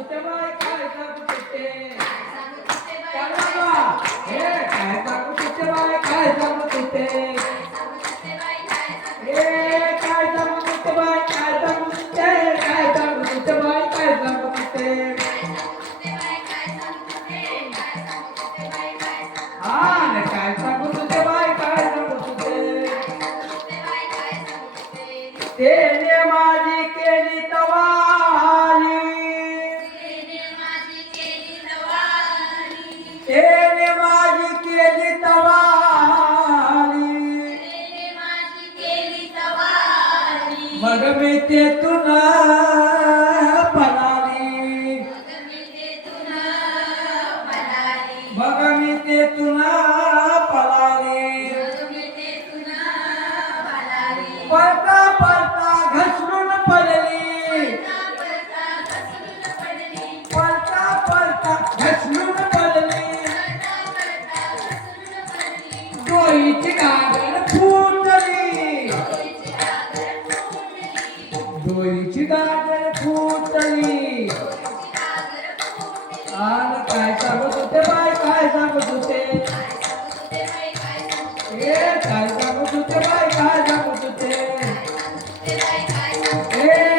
होते बाय काय सांगत होते काय बाबा हे काय सांगत होते बाय काय सांगत होते हे काय सांगत होते बाय काय सांगत होते काय सांगत होते बाय काय सांगत होते हा ने काय सांगत होते बाय काय सांगत होते तेने माझी केली तवाली तेने माझी केली तवाली मग मी तेथून पळाली मग मी तेथून पळाली पळता पळता घसरून पडली पळता पळता घसरून पडली डोईची गागर फुटली डोईची गागर फुटली आणि काय सांगत होते बाय काय सांगत होते हे काय सांगत होते बाय काय सांगत होते हे